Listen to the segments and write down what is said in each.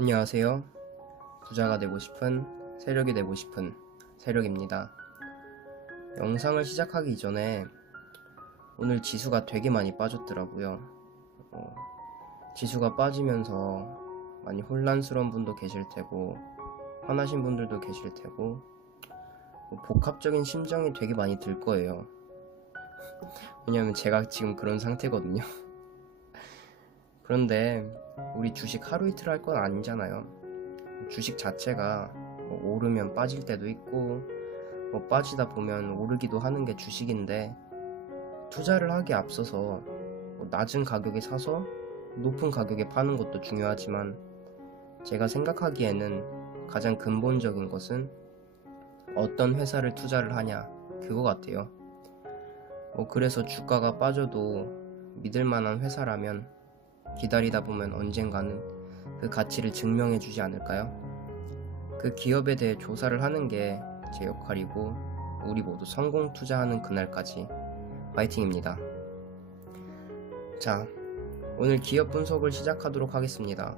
안녕하세요. 부자가 되고 싶은, 세력이 되고 싶은 세력입니다. 영상을 시작하기 이전에 오늘 지수가 되게 많이 빠졌더라고요. 지수가 빠지면서 많이 혼란스러운 분도 계실 테고 화나신 분들도 계실 테고 복합적인 심정이 되게 많이 들 거예요. 왜냐면 제가 지금 그런 상태거든요. 그런데 우리 주식 하루 이틀 할 건 아니잖아요. 주식 자체가 오르면 빠질 때도 있고 빠지다 보면 오르기도 하는 게 주식인데, 투자를 하기에 앞서서 낮은 가격에 사서 높은 가격에 파는 것도 중요하지만, 제가 생각하기에는 가장 근본적인 것은 어떤 회사를 투자를 하냐, 그거 같아요. 그래서 주가가 빠져도 믿을만한 회사라면 기다리다 보면 언젠가는 그 가치를 증명해 주지 않을까요? 그 기업에 대해 조사를 하는 게 제 역할이고, 우리 모두 성공 투자하는 그날까지 파이팅입니다. 자, 오늘 기업 분석을 시작하도록 하겠습니다.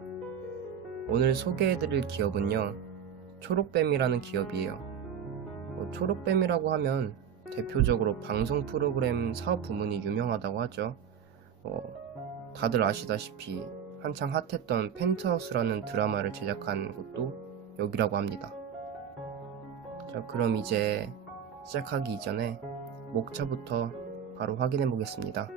오늘 소개해드릴 기업은요, 초록뱀이라는 기업이에요. 초록뱀이라고 하면 대표적으로 방송 프로그램 사업 부문이 유명하다고 하죠. 다들 아시다시피 한창 핫했던 펜트하우스라는 드라마를 제작한 곳도 여기라고 합니다. 자, 그럼 이제 시작하기 이전에 목차부터 바로 확인해 보겠습니다.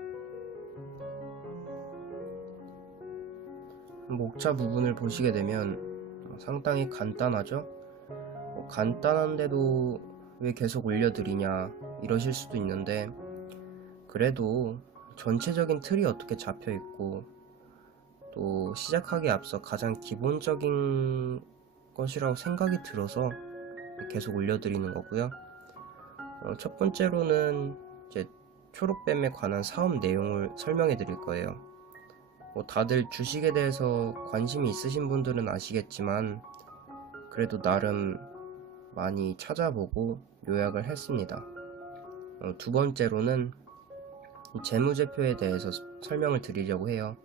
목차 부분을 보시게 되면 상당히 간단하죠? 간단한데도 왜 계속 올려드리냐 이러실 수도 있는데, 그래도 전체적인 틀이 어떻게 잡혀 있고 또 시작하기에 앞서 가장 기본적인 것이라고 생각이 들어서 계속 올려드리는 거고요. 첫 번째로는 이제 초록뱀에 관한 사업 내용을 설명해 드릴 거예요. 다들 주식에 대해서 관심이 있으신 분들은 아시겠지만, 그래도 나름 많이 찾아보고 요약을 했습니다. 두 번째로는 재무제표에 대해서 설명을 드리려고 해요.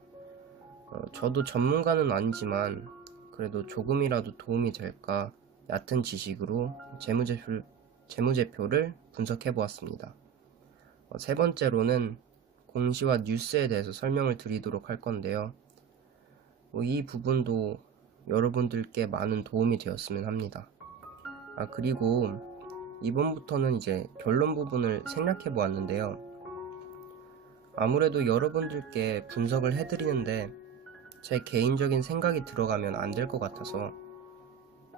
저도 전문가는 아니지만 그래도 조금이라도 도움이 될까 얕은 지식으로 재무제표를 분석해 보았습니다. 세 번째로는 공시와 뉴스에 대해서 설명을 드리도록 할 건데요. 이 부분도 여러분들께 많은 도움이 되었으면 합니다. 그리고 이번부터는 이제 결론 부분을 생략해 보았는데요. 아무래도 여러분들께 분석을 해드리는데 제 개인적인 생각이 들어가면 안 될 것 같아서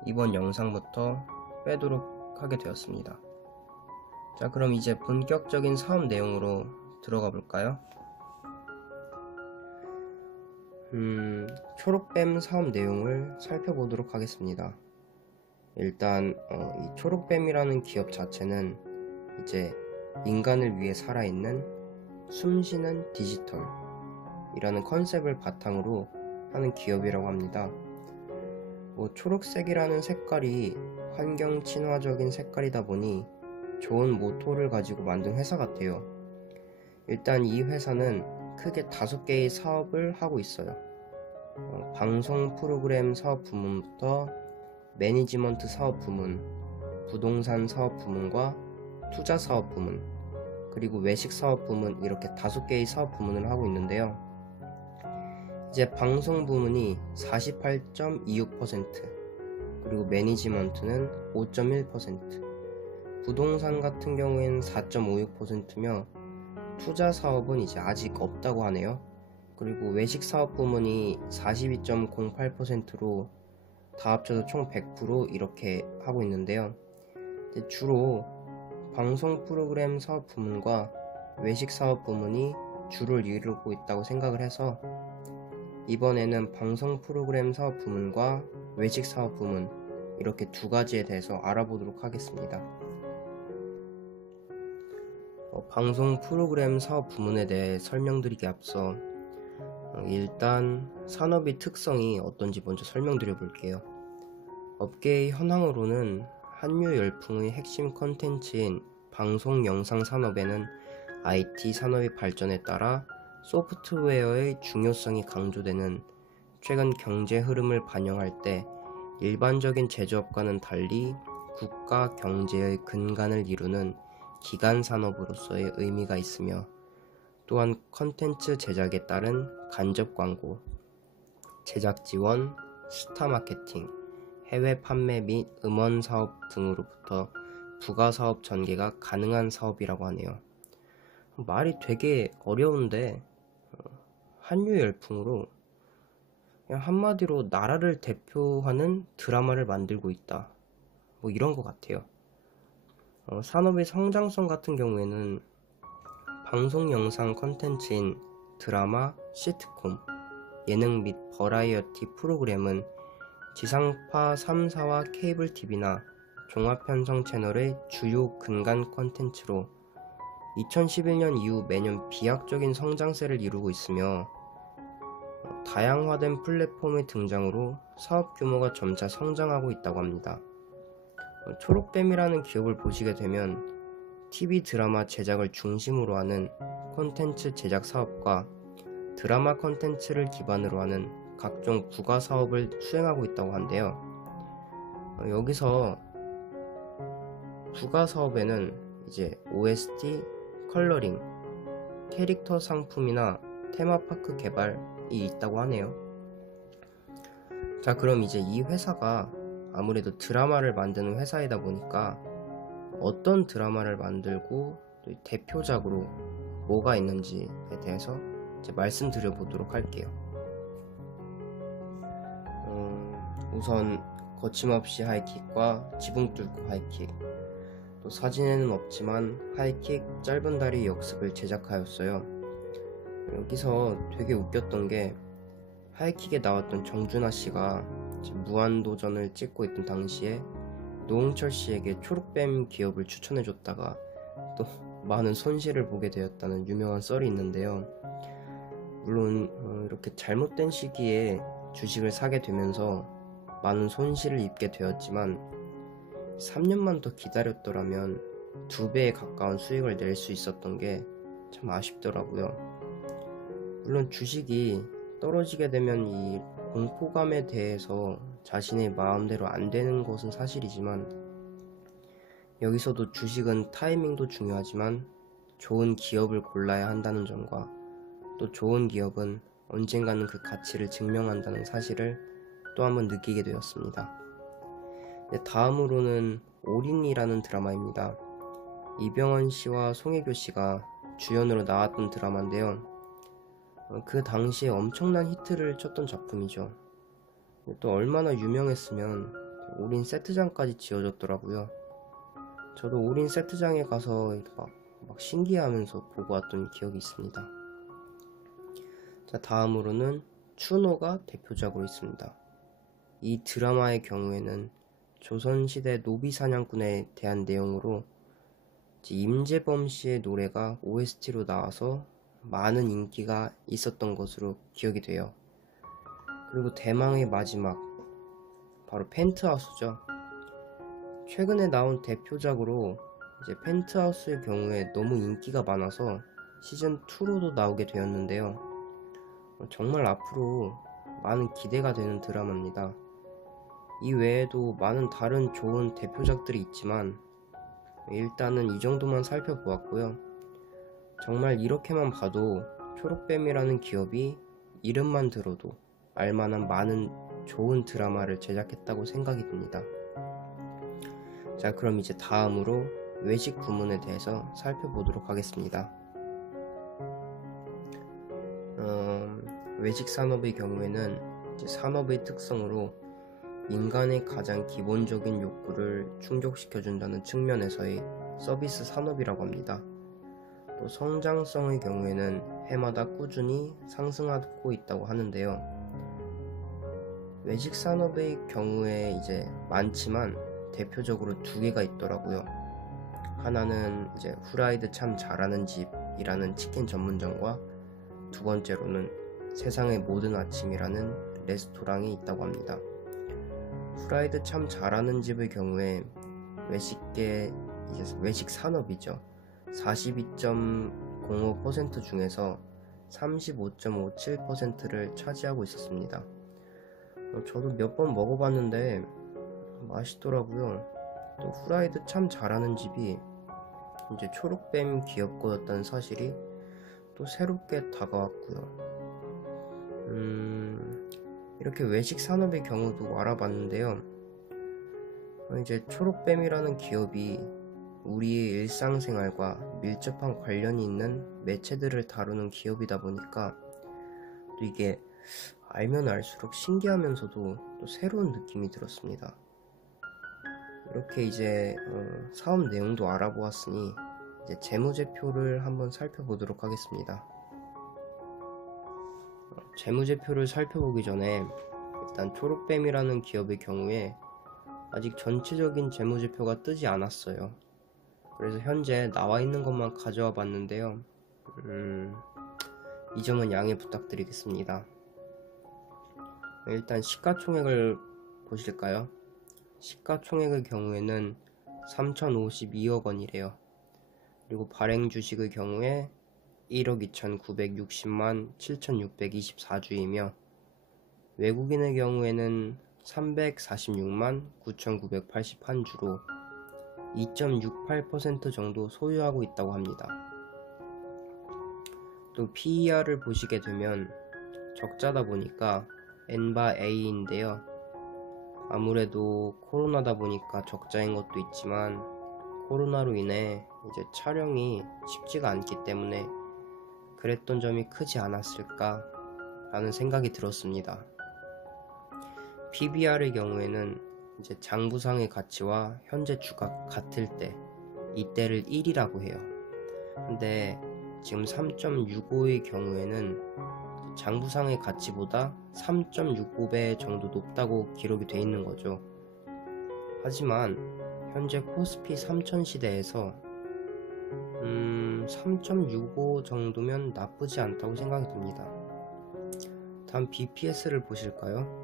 이번 영상부터 빼도록 하게 되었습니다. 자, 그럼 이제 본격적인 사업 내용으로 들어가 볼까요? 초록뱀 사업 내용을 살펴보도록 하겠습니다. 일단 이 초록뱀이라는 기업 자체는 이제 인간을 위해 살아있는 숨쉬는 디지털이라는 컨셉을 바탕으로 하는 기업이라고 합니다. 초록색이라는 색깔이 환경 친화적인 색깔이다 보니 좋은 모토를 가지고 만든 회사 같아요. 일단 이 회사는 크게 5개의 사업을 하고 있어요. 방송 프로그램 사업 부문부터 매니지먼트 사업 부문, 부동산 사업 부문과 투자 사업 부문, 그리고 외식 사업 부문, 이렇게 5개의 사업 부문을 하고 있는데요. 이제 방송 부문이 48.26%, 그리고 매니지먼트는 5.1%, 부동산 같은 경우에는 4.56%며 투자 사업은 이제 아직 없다고 하네요. 그리고 외식 사업 부문이 42.08%로 다 합쳐서 총 100% 이렇게 하고 있는데요. 주로 방송 프로그램 사업 부문과 외식 사업 부문이 주를 이루고 있다고 생각을 해서 이번에는 방송 프로그램 사업 부문과 외식 사업 부문, 이렇게 두 가지에 대해서 알아보도록 하겠습니다. 방송 프로그램 사업 부문에 대해 설명드리기 앞서 일단 산업의 특성이 어떤지 먼저 설명드려 볼게요. 업계의 현황으로는 한류 열풍의 핵심 컨텐츠인 방송 영상 산업에는 IT 산업의 발전에 따라 소프트웨어의 중요성이 강조되는 최근 경제 흐름을 반영할 때 일반적인 제조업과는 달리 국가 경제의 근간을 이루는 기간 산업으로서의 의미가 있으며, 또한 컨텐츠 제작에 따른 간접 광고, 제작 지원, 스타 마케팅, 해외 판매 및 음원 사업 등으로부터 부가 사업 전개가 가능한 사업이라고 하네요. 말이 되게 어려운데 한류 열풍으로 그냥 한마디로 나라를 대표하는 드라마를 만들고 있다, 뭐 이런 것 같아요. 산업의 성장성 같은 경우에는 방송 영상 컨텐츠인 드라마, 시트콤, 예능 및 버라이어티 프로그램은 지상파 3사와 케이블 TV나 종합편성 채널의 주요 근간 컨텐츠로 2011년 이후 매년 비약적인 성장세를 이루고 있으며, 다양화된 플랫폼의 등장으로 사업 규모가 점차 성장하고 있다고 합니다. 초록뱀이라는 기업을 보시게 되면 TV 드라마 제작을 중심으로 하는 콘텐츠 제작 사업과 드라마 콘텐츠를 기반으로 하는 각종 부가 사업을 수행하고 있다고 한데요. 여기서 부가 사업에는 이제 OST, 컬러링, 캐릭터 상품이나 테마파크 개발이 있다고 하네요. 자, 그럼 이제 이 회사가 아무래도 드라마를 만드는 회사이다 보니까 어떤 드라마를 만들고 또 대표작으로 뭐가 있는지에 대해서 이제 말씀드려 보도록 할게요. 우선 거침없이 하이킥과 지붕 뚫고 하이킥, 또 사진에는 없지만 하이킥 짧은 다리 역습을 제작하였어요. 여기서 되게 웃겼던 게, 하이킥에 나왔던 정준하 씨가 무한도전을 찍고 있던 당시에 노홍철 씨에게 초록뱀 기업을 추천해줬다가 또 많은 손실을 보게 되었다는 유명한 썰이 있는데요. 물론 이렇게 잘못된 시기에 주식을 사게 되면서 많은 손실을 입게 되었지만 3년만 더 기다렸더라면 2배에 가까운 수익을 낼 수 있었던 게 참 아쉽더라고요. 물론 주식이 떨어지게 되면 이 공포감에 대해서 자신의 마음대로 안 되는 것은 사실이지만, 여기서도 주식은 타이밍도 중요하지만 좋은 기업을 골라야 한다는 점과, 또 좋은 기업은 언젠가는 그 가치를 증명한다는 사실을 또 한번 느끼게 되었습니다. 다음으로는 올인이라는 드라마입니다. 이병헌 씨와 송혜교 씨가 주연으로 나왔던 드라마인데요. 그 당시에 엄청난 히트를 쳤던 작품이죠. 또 얼마나 유명했으면 올인 세트장까지 지어졌더라고요. 저도 올인 세트장에 가서 막 신기해하면서 보고 왔던 기억이 있습니다. 자, 다음으로는 추노가 대표작으로 있습니다. 이 드라마의 경우에는 조선시대 노비사냥꾼에 대한 내용으로 임재범 씨의 노래가 OST로 나와서 많은 인기가 있었던 것으로 기억이 돼요. 그리고 대망의 마지막, 바로 펜트하우스죠. 최근에 나온 대표작으로 이제 펜트하우스의 경우에 너무 인기가 많아서 시즌2로도 나오게 되었는데요. 정말 앞으로 많은 기대가 되는 드라마입니다. 이 외에도 많은 다른 좋은 대표작들이 있지만 일단은 이 정도만 살펴보았고요. 정말 이렇게만 봐도 초록뱀이라는 기업이 이름만 들어도 알만한 많은 좋은 드라마를 제작했다고 생각이 듭니다. 자, 그럼 이제 다음으로 외식 부문에 대해서 살펴보도록 하겠습니다. 외식 산업의 경우에는 이제 산업의 특성으로 인간의 가장 기본적인 욕구를 충족시켜준다는 측면에서의 서비스 산업이라고 합니다. 또 성장성의 경우에는 해마다 꾸준히 상승하고 있다고 하는데요. 외식 산업의 경우에 이제 많지만 대표적으로 2개가 있더라고요. 하나는 이제 후라이드 참 잘하는 집이라는 치킨 전문점과, 두 번째로는 세상의 모든 아침이라는 레스토랑이 있다고 합니다. 후라이드 참 잘하는 집의 경우에 외식계, 이제 외식 산업이죠. 42.05% 중에서 35.57%를 차지하고 있었습니다. 저도 몇 번 먹어봤는데 맛있더라고요. 또 후라이드 참 잘하는 집이 이제 초록뱀 기업거였다는 사실이 또 새롭게 다가왔고요. 이렇게 외식 산업의 경우도 알아봤는데요. 이제 초록뱀이라는 기업이 우리의 일상생활과 밀접한 관련이 있는 매체들을 다루는 기업이다 보니까 또 이게 알면 알수록 신기하면서도 또 새로운 느낌이 들었습니다. 이렇게 이제 사업 내용도 알아보았으니 이제 재무제표를 한번 살펴보도록 하겠습니다. 재무제표를 살펴보기 전에 일단 초록뱀이라는 기업의 경우에 아직 전체적인 재무제표가 뜨지 않았어요. 그래서 현재 나와 있는 것만 가져와 봤는데요. 이 점은 양해 부탁드리겠습니다. 일단 시가총액을 보실까요? 시가총액의 경우에는 3,052억 원이래요. 그리고 발행 주식의 경우에 1억 2,960만 7,624주이며 외국인의 경우에는 346만 9,981주로 2.68% 정도 소유하고 있다고 합니다. 또 PER을 보시게 되면 적자다 보니까 N바 A인데요. 아무래도 코로나다 보니까 적자인 것도 있지만 코로나로 인해 이제 촬영이 쉽지가 않기 때문에 그랬던 점이 크지 않았을까 라는 생각이 들었습니다. PBR의 경우에는 이제 장부상의 가치와 현재 주가 같을 때 이때를 1이라고 해요. 근데 지금 3.65의 경우에는 장부상의 가치보다 3.65배 정도 높다고 기록이 되어 있는 거죠. 하지만 현재 코스피 3000 시대에서 3.65 정도면 나쁘지 않다고 생각이 듭니다. 다음 BPS를 보실까요?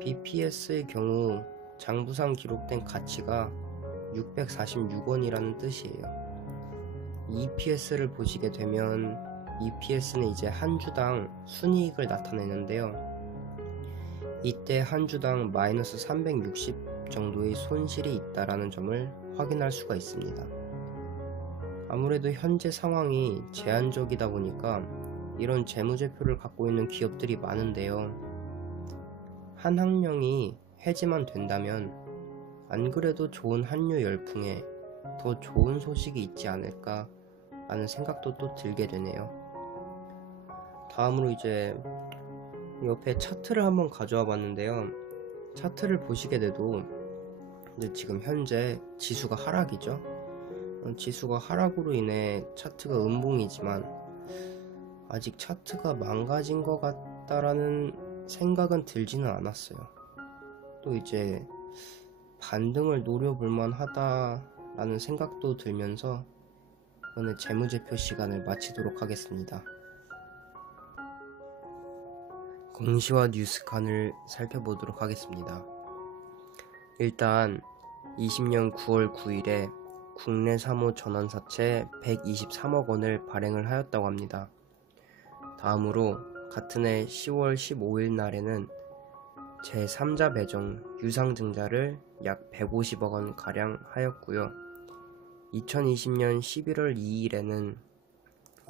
BPS의 경우 장부상 기록된 가치가 646원이라는 뜻이에요. EPS를 보시게 되면 EPS는 이제 한 주당 순이익을 나타내는데요. 이때 한 주당 마이너스 360 정도의 손실이 있다라는 점을 확인할 수가 있습니다. 아무래도 현재 상황이 제한적이다 보니까 이런 재무제표를 갖고 있는 기업들이 많은데요. 한 학령이 해지만 된다면 안 그래도 좋은 한류 열풍에 더 좋은 소식이 있지 않을까 라는 생각도 또 들게 되네요. 다음으로 이제 옆에 차트를 한번 가져와 봤는데요. 차트를 보시게 돼도 지금 현재 지수가 하락이죠. 지수가 하락으로 인해 차트가 음봉이지만 아직 차트가 망가진 것 같다라는 생각은 들지는 않았어요. 또 이제 반등을 노려볼만 하다라는 생각도 들면서 오늘 재무제표 시간을 마치도록 하겠습니다. 공시와 뉴스칸을 살펴보도록 하겠습니다. 일단 20년 9월 9일에 국내 사무 전환사채 123억 원을 발행을 하였다고 합니다. 다음으로 같은 해 10월 15일 날에는 제3자 배정 유상증자를 약 150억 원 가량 하였고요. 2020년 11월 2일에는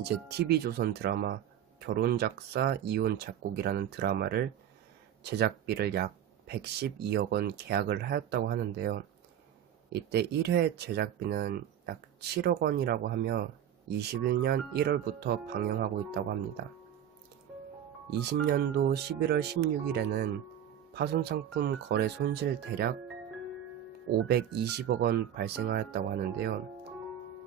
이제 TV조선 드라마 결혼작사 이혼 작곡이라는 드라마를 제작비를 약 112억 원 계약을 하였다고 하는데요. 이때 1회 제작비는 약 7억 원이라고 하며 21년 1월부터 방영하고 있다고 합니다. 20년도 11월 16일에는 파손상품 거래 손실 대략 520억 원 발생하였다고 하는데요.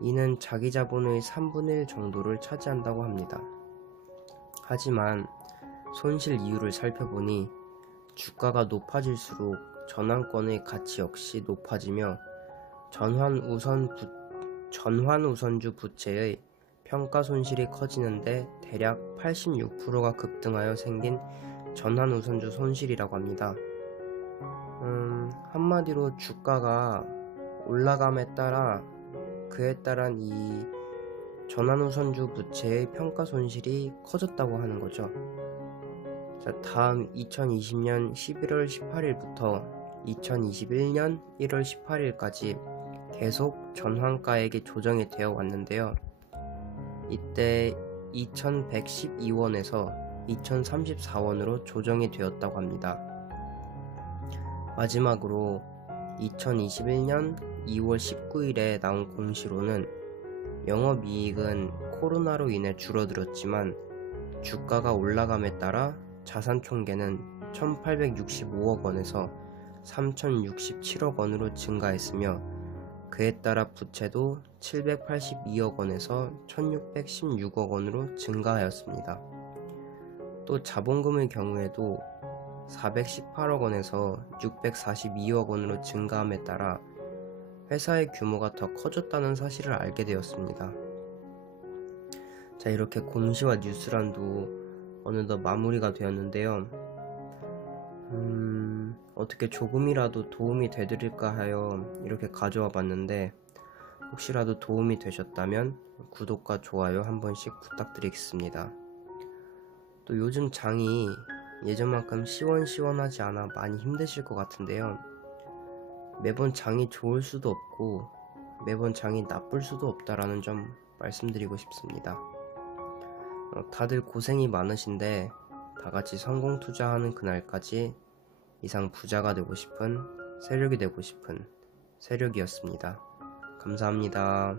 이는 자기 자본의 3분의 1 정도를 차지한다고 합니다. 하지만 손실 이유를 살펴보니 주가가 높아질수록 전환권의 가치 역시 높아지며 전환우선주 부채의 평가 손실이 커지는데 대략 86%가 급등하여 생긴 전환우선주 손실이라고 합니다. 한마디로 주가가 올라감에 따라 그에 따른 이 전환우선주 부채의 평가 손실이 커졌다고 하는 거죠. 자, 다음 2020년 11월 18일부터 2021년 1월 18일까지 계속 전환가액이 조정이 되어 왔는데요. 이때 2112원에서 2034원으로 조정이 되었다고 합니다. 마지막으로 2021년 2월 19일에 나온 공시로는 영업이익은 코로나로 인해 줄어들었지만 주가가 올라감에 따라 자산 총계는 1865억 원에서 3067억 원으로 증가했으며 그에 따라 부채도 782억 원에서 1616억 원으로 증가하였습니다. 또 자본금의 경우에도 418억 원에서 642억 원으로 증가함에 따라 회사의 규모가 더 커졌다는 사실을 알게 되었습니다. 자, 이렇게 공시와 뉴스란도 어느덧 마무리가 되었는데요. 어떻게 조금이라도 도움이 되드릴까 하여 이렇게 가져와 봤는데, 혹시라도 도움이 되셨다면 구독과 좋아요 한 번씩 부탁드리겠습니다. 또 요즘 장이 예전만큼 시원시원하지 않아 많이 힘드실 것 같은데요. 매번 장이 좋을 수도 없고 매번 장이 나쁠 수도 없다라는 점 말씀드리고 싶습니다. 다들 고생이 많으신데 다같이 성공 투자하는 그날까지 이상 부자가 되고 싶은 세력이 되고 싶은 세력이었습니다. 감사합니다.